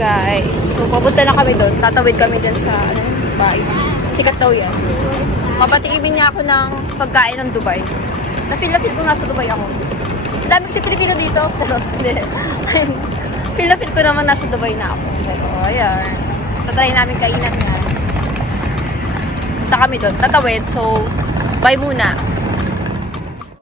guys. So, papunta na kami doon. Tatawid kami doon sa bahay. Sikat daw yan. Papatiibin niya ako ng pagkain ng Dubai. Na-feel ko nga sa Dubai ako. Dami kasi Pilipino dito. Pero, hindi. Feel ko naman nasa Dubai na ako. Pero, ayan. Tatry namin kainan nga. Punta kami doon. Tatawid. So, bye muna.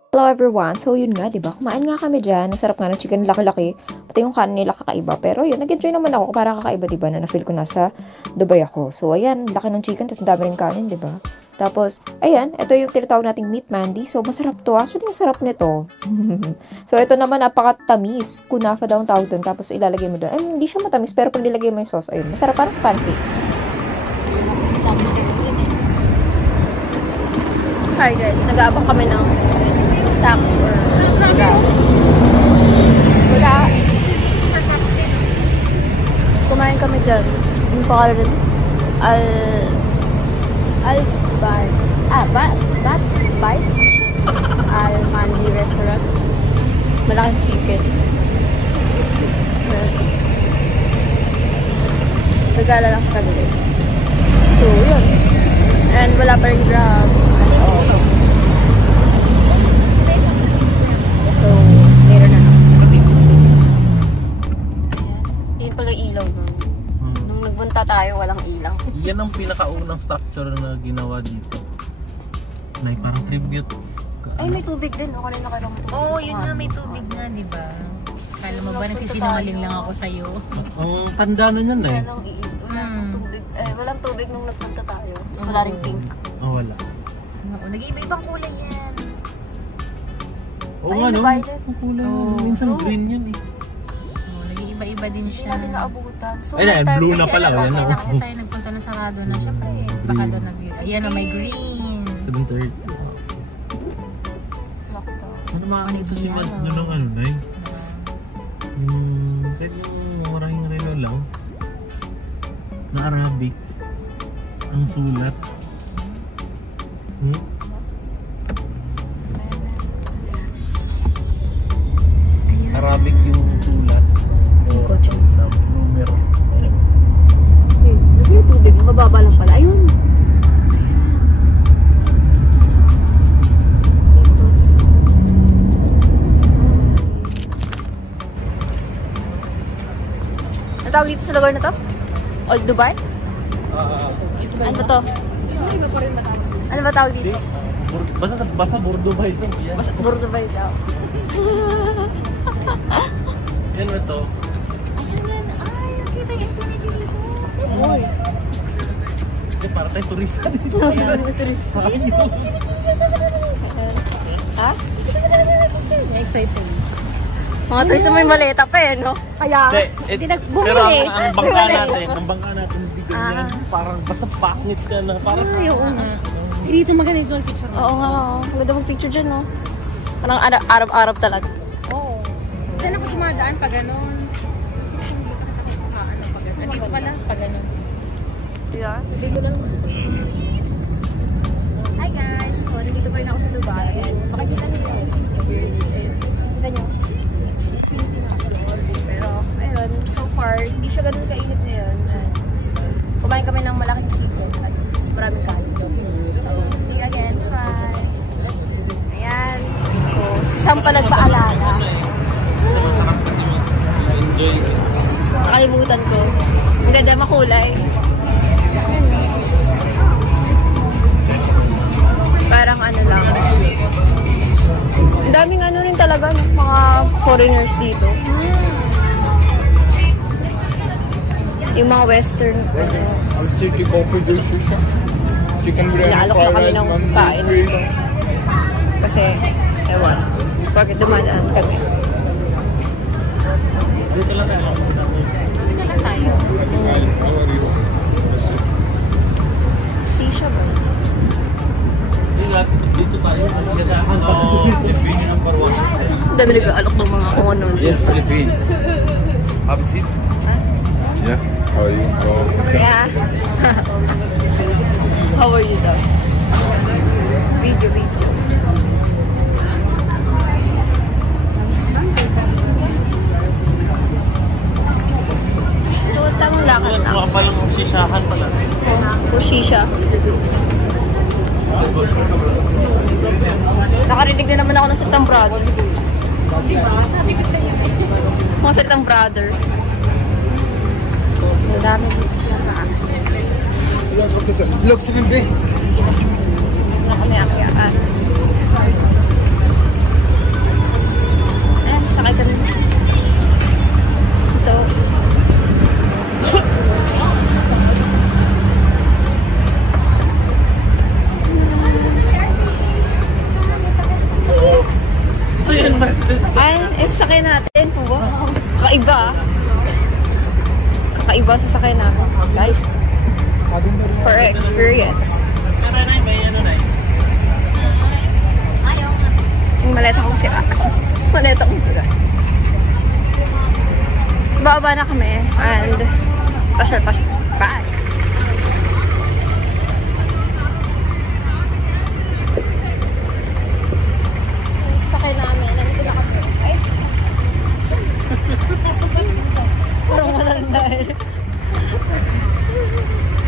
Hello everyone. So yun nga, 'di ba? Kumain nga kami diyan. Ang sarap nga ng chicken, laki-laki. Pati yung kanin nila kakaiba. Pero yun, nag-enjoy naman ako para kakaiba, 'di ba? Na na-feel ko nasa Dubai ako. So ayan, laki ng chicken, tapos dami ring kanin, 'di ba? Tapos, ayan, ito yung tinatawag nating meat mandi. So masarap 'to. Actually, ang sarap nito. So ito naman napakatamis. Kunafa daw ang tawag doon. Tapos ilalagay mo doon. Ay, hindi siya matamis, pero pag nilagay mo yung sauce, ayun, masarap, parang pancake. Hi guys, nag-aabang kami ng taxi or grab. Wala. Kumain kami dyan. Yung pangalan nun? Al-Mandi restaurant. Malaking chicken. Nagala lang sa galit. So, yun. And wala pa rin grab. So, later na. Yun pala ilaw nun. Nung nagbunta tayo, walang ilaw. Yan ang pinakaunang structure na ginawa dito. Na parang tribute. Ay, may tubig din. O, kanina ka lang may tubig. Oo, yun nga, may tubig nga, di ba? Kala mo ba nagsisinungaling lang ako sa'yo? Ang tanda na yan eh. Walang tubig. Walang tubig nung nagpunta tayo. Tapos wala rin pink. Oh, wala. Oo, nag-iiba-ibang kulay yan. Oo Ay, nga, no? divided. Ang kulay Oo. yan. Minsan green yan eh. Oo, nag-iiba-iba din Hindi siya. natin naabutan. So, Ay, next time, blue na kasi pala. alam Yan natin, na. Kasi tayo nagpunta na sarado na. Siyempre, baka doon ayan na may green. 7:30. lockdown. Ano makakita si Mads doon ng ano, Nay? Kahit yung maraming relo lang. Na Arabic. Ang sulat. Arabic yung sulat. Kotse. Numero. Mas may tubig. Mababa lang pala. Ayun. Ang tawag dito sa lugar na to? Old Dubai? Ano ba to? Ano ba tawag dito? Basta Bordo ba ito? Yan. Basta Burdo Dubai daw. Yan ba ito? Ay, okay tayo. Uy. Para tayo turista dito. Turista. Ha? Excited. Mga tayo sa may maleta pa eh, no? Kaya, Hindi Pero nagbumili. ang bangka natin, hindi ganyan. Parang basta pangit ka na. Parang Ay, oo nga. Dito maganda yung picture. oo nga, oo. Ang ganda mong picture dyan, no? Parang Arab-Arab talaga. Oo. Saan ako dumadaan pa ganon? Dito pala, pa ganon. Yeah. Hi guys! So, nandito pa rin ako sa Dubai. And makikita niyo yun. Kita niyo. Filipino ako. Pero, ayun, so far, hindi siya ganun kainit ngayon. And, kumain kami ng malaking chicken at maraming kanin. So, see you again. Bye! Ayan. So, saan pa nagpaalala? enjoy. Nakalimutan ko. Ang ganda, makulay. Parang ano lang. Ang daming ano rin talaga ng mga foreigners dito. Yung mga western. Inaalok na kami ng kain dito. Kasi, ewan. Bakit dumadaan kami. Dito lang na. Dito lang tayo. Shisha ba? Dito tayo. Dami nag-aalok ng mga kung ano. Yes, Philippine. Have a seat. Yeah. How are you? Yeah. How are you daw? Video. Shisha. Nakarinig na naman ako ng salitang brother. Mga salitang brother. Ang dami dito sila. Look, sige, be. Kami akyaan. Ayan, sakay kami. Ito. Ay, sakay natin. Wow. Kakaiba. Kakaiba sa sakay natin. Guys. For experience. Yung maleta kong sira. Maleta kong sira. Bababa na kami. And pasyal. Back. Sakay namin. Nandito na kami. Ay. Parang malanda eh.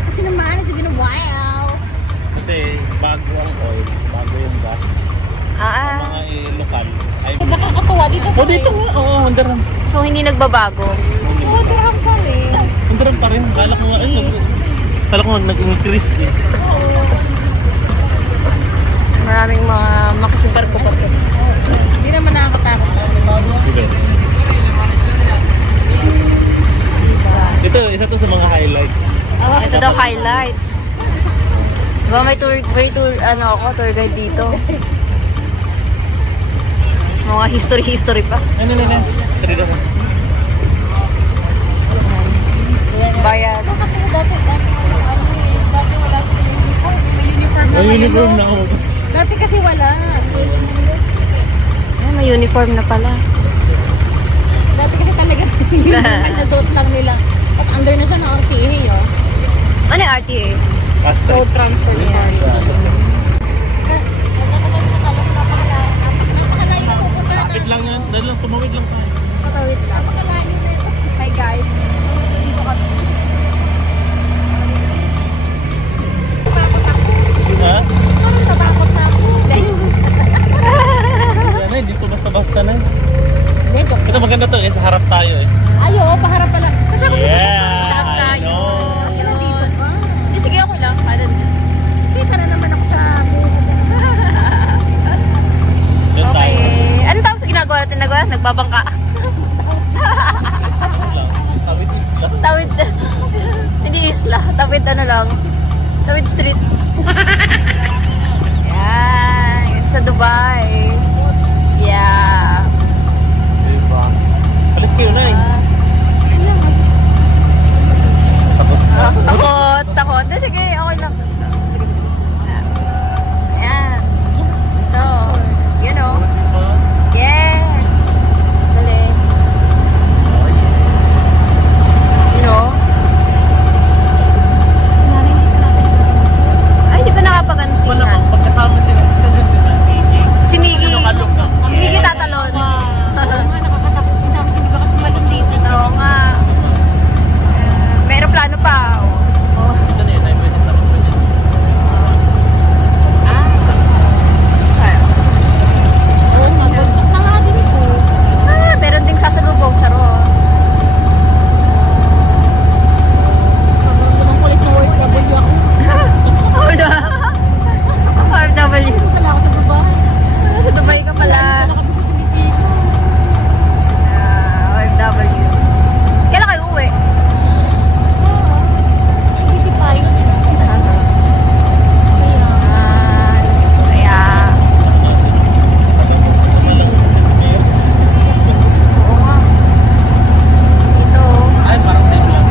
Kasi naman, sabi na wow. Kasi bago ang oil, bago yung gas. Mga lokal. Ay, Nakakatuwa dito. oh, dito nga. Oo, Hondaran. So, hindi nagbabago. Hondaran pa rin. Hondaran pa rin. Kala ko nga, kala ko nga nag-increase eh. Maraming mga makasibarko pa rin. Hindi naman nakakatakot. Diba? Ito, isa to sa mga highlights. Ito daw highlights. Diba may tour guide dito. Mga history pa. Ano. Tari daw. Bayad. Dati wala sa uniform. May uniform na May ngayon, uniform no? na ako. Dati kasi wala. May uniform na pala. Dati kasi talaga nasuot lang nila. At under na siya ng RTA, oh. Ano yung RTA? Pasta. Road transfer niya. Kapit lang yan. Dahil lang, tumawid lang tayo. Patawid lang. Hi guys. Dito kami. Ha? Natatakot na ako. Sana, dito basta-basta na. Dito. Ito maganda to, sa harap tayo eh. Ayo, paharap pala. Yeah! Sarap I tayo. know. Ayun. Hindi, sige ako lang. Kanan din. Kita na naman ako sa Doon Okay. tayo. Anong tawag sa ginagawa natin? Nagbabangka. Tawid isla. Tawid. Hindi isla. Tawid ano lang. Tawid street. Yan. Yan sa Dubai. Yeah. Diba? Palit kayo na eh. Takot. Hindi, sige. Okay lang. Sige. Ayan. Ito. You know. Yeah. Dali. You know. Ay, di ba nakapag-ano si Wala Ian? kang pagkasama sila. Si Miggy. Nakalog na. Si Miggy tatalon. nakakatakot din namin. Hindi baka tumalon dito. Oo nga. May aeroplano pa. Oh. Ito na yun. Ay, pwede tapos pa dyan. Oo nga, bagsak na nga din ito. Meron ding sasalubong. Charo. Sobrang naman kulit na OFW ako. OFW. Wala ako sa baba. Sa Dubai ka pala. Wala kami sa Pilipino. OFW. Kailan kayo uwi? Hindi pa yun. Kaya, oo nga. Dito. Ay, parang same lang.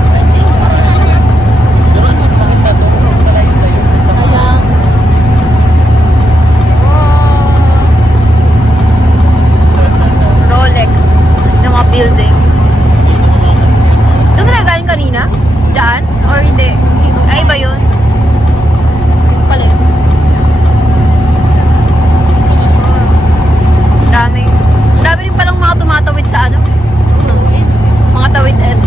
Diba, mas makita to. Malayo tayo. Kaya, Rolex. Ng mga building. Doon ka na galing kanina? Diyan? Or hindi? Ay, iba yun? Pala yun. Dami. Dami rin palang mga tumatawid sa ano? Mga tawid end.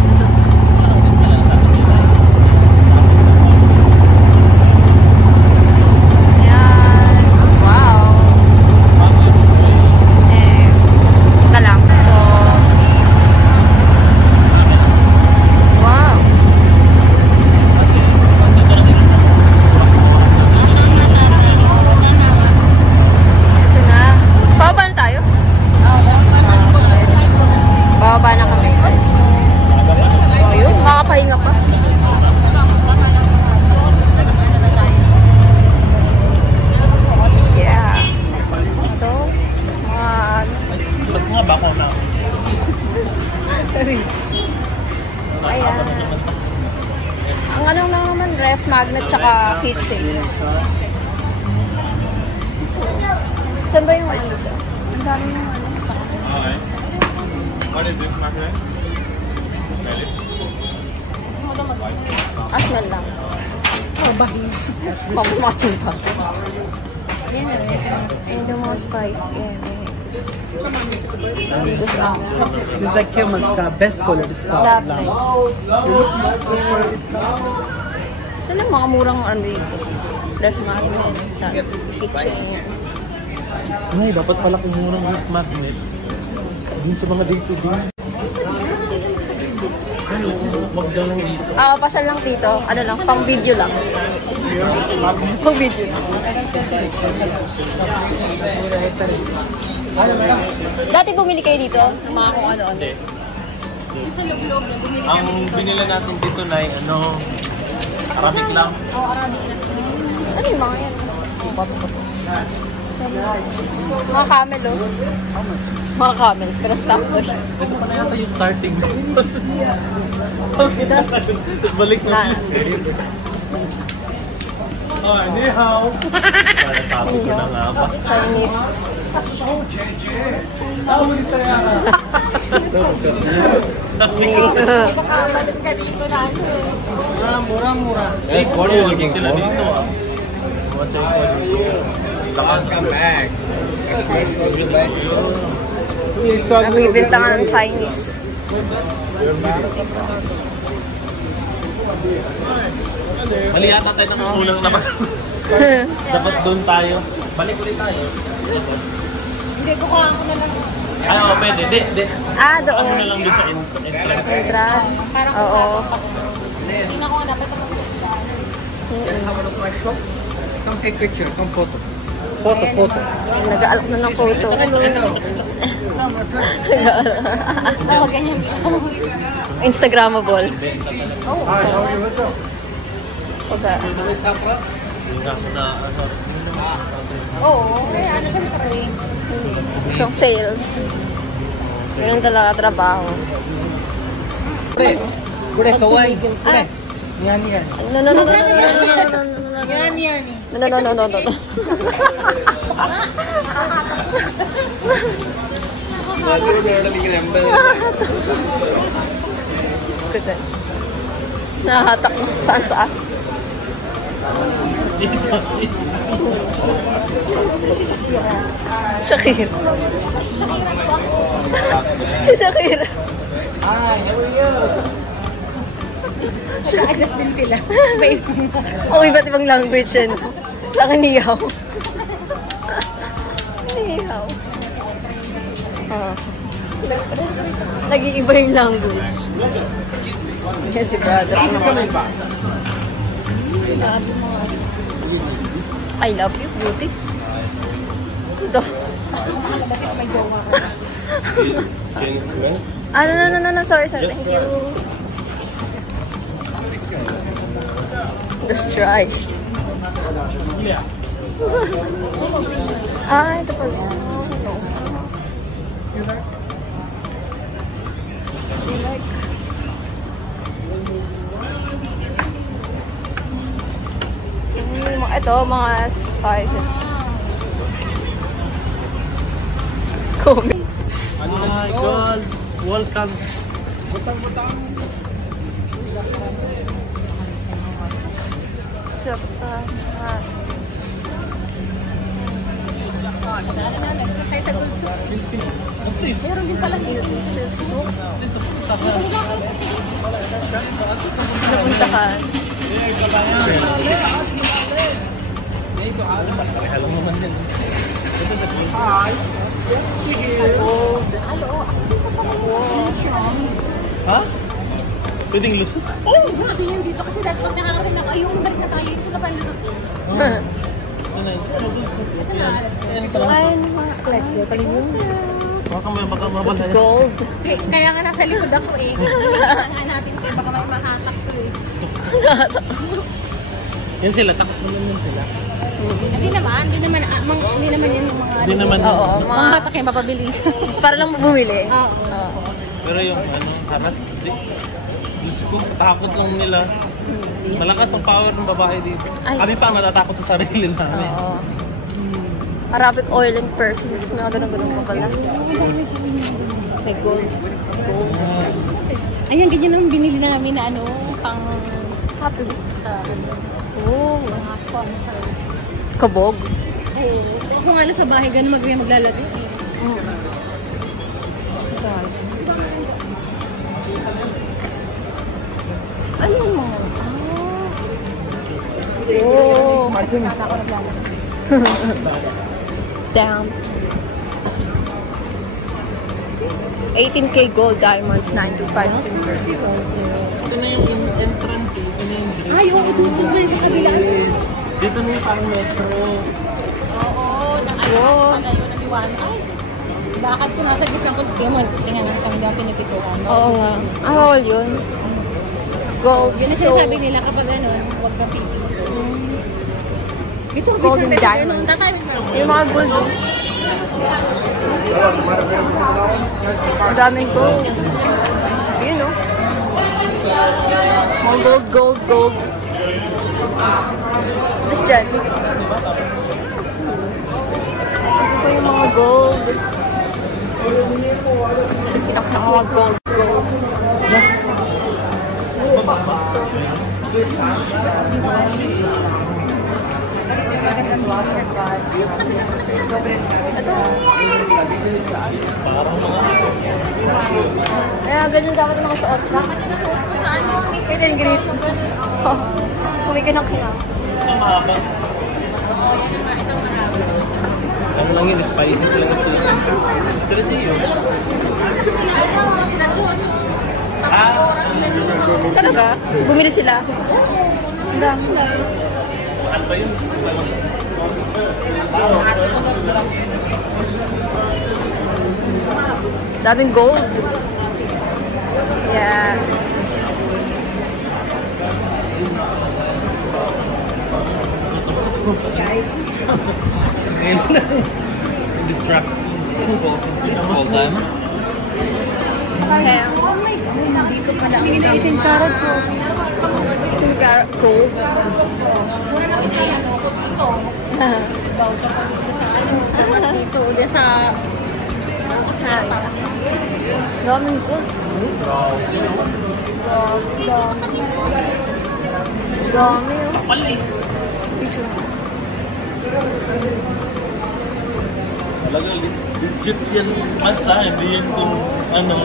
magnet tsaka keychain. Saan ba yung ano? Ang dami yung ano. Okay. What is this, magnet? Smell it. Smell lang. Oh, bahin. Papamatching pa. Ayun yung mga spice. It's like camel scar, best quality scar. Lovely. Saan ang mga murang ano dito? Dress magnet, kitchen. Ay, dapat pala kumurang gift magnet. Din sa mga day-to-day. Pero, wag daw lang dito. Pasyal lang dito. Ano lang, pang video lang. Pang video lang. Dati bumili kayo dito ng mga kung ano-ano. Ang binila natin dito na Arabic lang. Ano yung mga yan? Mga camel, oh. Mga camel, pero sakto. Ito pa na yata yung starting. Balik na. Ay, ni hao. Para sabi ko na nga ba? Chinese. Mura-mura. Eh, what are you looking for? Sila dito ah. Welcome back. Nagbibinta nga ng Chinese. Mali yata tayo ng unang napas. Dapat doon tayo. Balik ulit tayo. Hindi, kukuha ko na lang. Ay, oo, pwede. Di. Doon. Ano na lang doon sa entrance. Entrance. Oo. Hindi na ko dapat ako. Come take picture, come photo. Nag-aalok na ng photo. Oo, ganyan. Instagrammable. Okay. Oo, kaya ano ka rin. Isang sales. Ganun talaga trabaho. Kure, kawaii. Kure. Yan. No. Yan, yan. No. Skutan. Nahatak saan. Shakira. Shakira. Nag-adjust din sila. Iba't ibang language yan. Sa akin, niyaw. Niyaw. Nag-iiba yung language. Yan si brother. I love you, beauty. Ito. No. Sorry. Thank you. Just try. Ito pala. Ito, mga spices. Comment. Hi, girls. Welcome. So, Meron din pala dito. napuntahan. Ha? Pwedeng lusot? Oo, grabe yan dito. Kasi that's what nakakaroon ako. Ayun, balik na tayo. Ito na ba yung Ay, Baka mabala yan. gold. Kaya nga nasa likod ako eh. Kailangan nga natin kayo. Baka may makakap to eh. Yan sila, takot naman yan sila. Hindi naman yan yung mga... Hindi naman Oo, Mga mga bata kayo mapabili. para lang bumili. Oo. Pero yung haras, Diyos ko, takot lang nila. Malakas ang power ng babae dito. Ay. Kami pa natatakot sa sarili namin. Oo. Arabic oil and perfumes na ganun-ganun pa pala. May gold. Gold. Ayan, ganyan ang binili namin na ano, pang Happy sa ano, Oh, mga sponsors. kabog. Oo. Kung ano sa bahay, ganun maglalagay. Ano mo? Oh. Damn. 18K gold diamonds, 925 silver. Ito na yung entrance. Ito na yung dress. Ay, oo, dudod ba sa kabila? Dito na yung parang metro. Oo, nakaayos pala yun, namiwan. Ay, lakad ko nasa gitna ko. Kaya kasi nga kami lang pinipituan. Oo nga. Ah, bawal yun. Gold, Yun ang so... sinasabi nila kapag ano, huwag kang pipili. Ito, Golden diamonds. Yung mga gold. Ang daming gold. Yun, no? Mga gold, gold, gold. Tapos dyan. Ito po yung mga gold. Pinaka mga gold, gold. Ito. Kaya ganyan dapat ang mga suot. Ito yung green. Kumikinang-kinang. Ano lang yun, spicy sila ng chicken. Sila siya Talaga? Bumili sila? Ang dami. Mahal ba yun? Daming gold. Yeah. Ngayon lang. Distracting. Full time? Kaya. Pinilitin carrot ko. Yung carrot gold. Dito, ulit sa... Daming gold. Dami. Pali. Picture. Talaga, legit yan bansa. Hindi yan kung ano.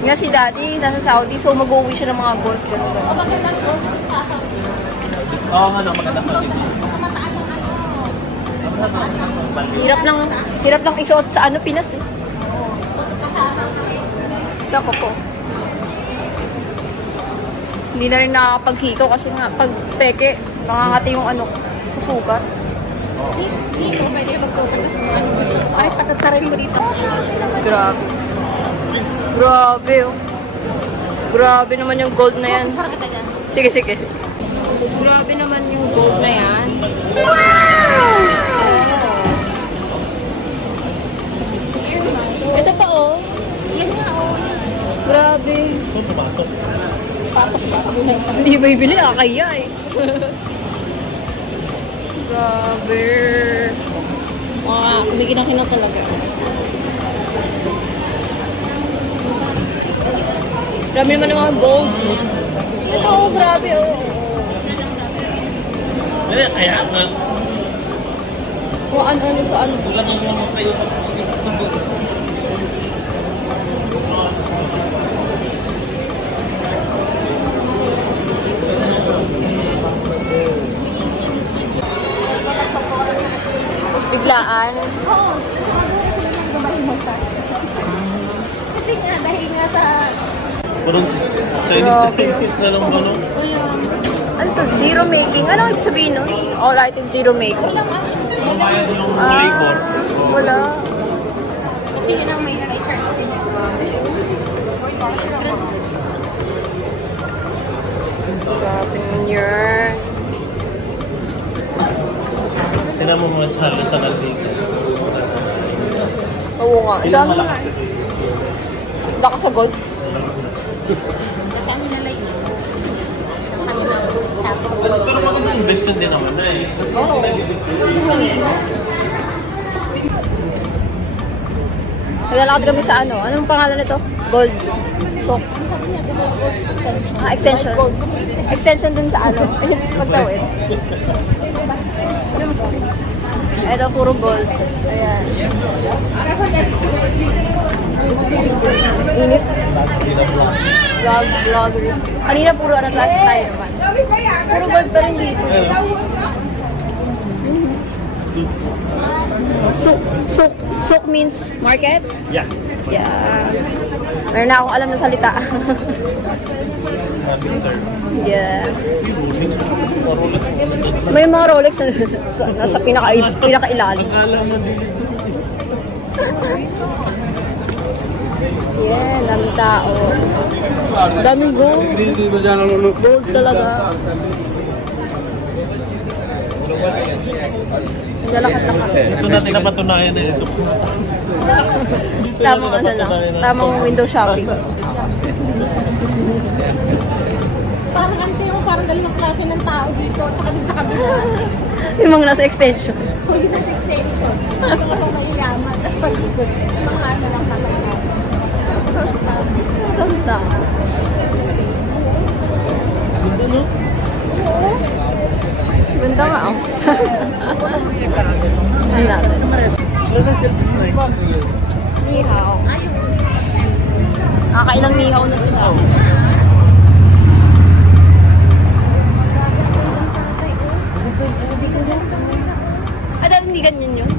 Nga si daddy, nasa Saudi, so mag-uwi siya ng mga gold. Ganun, ganun. Oo nga na, maganda sa atin. Hirap lang isuot sa ano, Pinas eh. Nako po. Hindi na rin nakakapaghiko kasi nga pag peke, nakangati yung ano, susugat. Dito, pwede magtutugat kung ano gusto mo. Ay, patatarin mo dito. Grabe. Grabe oh. Grabe naman yung gold na yan. Sige, sige, sige. Grabe naman yung gold na yan. Wow! Ito pa oh. Yan nga, oh. Grabe. Ito, papasok. Pasok pa. Hindi ba ibili? Nakakaya eh. Grabe. Kumikinang-kinang talaga. Grabe naman ng mga gold. Ito oh, grabe oh. Eh, kaya nga. Kung ano-ano sa ano. Kulang ang naman kayo sa pusin. Biglaan. Kasi nga, dahil nga sa... Parang Chinese na lang ba, no? Ano to? Zero making? Ano ibig sabihin nun? All item zero making? Mamaya yung labor. Wala. Kasi yun ang may nature kasi niya. Grabe naman yun. Tinan mo mga halos sa dito. Oo nga. Ang dami nga. Wala ka sa gold? Kasi ano nila yun. Pero maganda investment din naman na eh. Oo. Naglalakad kami sa ano? Anong pangalan nito? Gold. Sock. Extension. Extension dun sa ano? It's pagtawid. Ito, puro gold. Ayan. Init. Vloggers. Kanina puro ano tayo naman. Puro gold pa rin dito. Souk means market? Yeah. Yeah. Meron na akong alam na salita. Yeah. May mga Rolex na nasa pinaka-ilalim. Alam mo din. Yeah, daming tao. Daming gold. Gold talaga. Naglalakad lang kami. Ito natin napatunayan na ito. Tamang ano lang. Tamang window shopping. Parang ante yung parang dalawang klase ng tao dito, tsaka din sa kabila. Yung mga nasa extension. O yung nasa extension. Parang ako mayayaman. Tapos pag-ikot, mga ano lang talaga. Daming tao. Ganda nga oh. Nihaw. Nakakailang nihaw na sila. Dati hindi ganyan yun.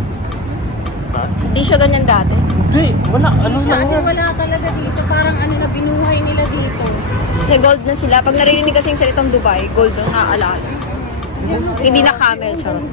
Hindi siya ganyan dati. Hindi, wala. Ano na? Kasi wala talaga dito. Parang ano na binuhay nila dito. Kasi gold na sila. Pag narinig kasing salitang Dubai, gold ang naaalala. Hindi na camel, charot.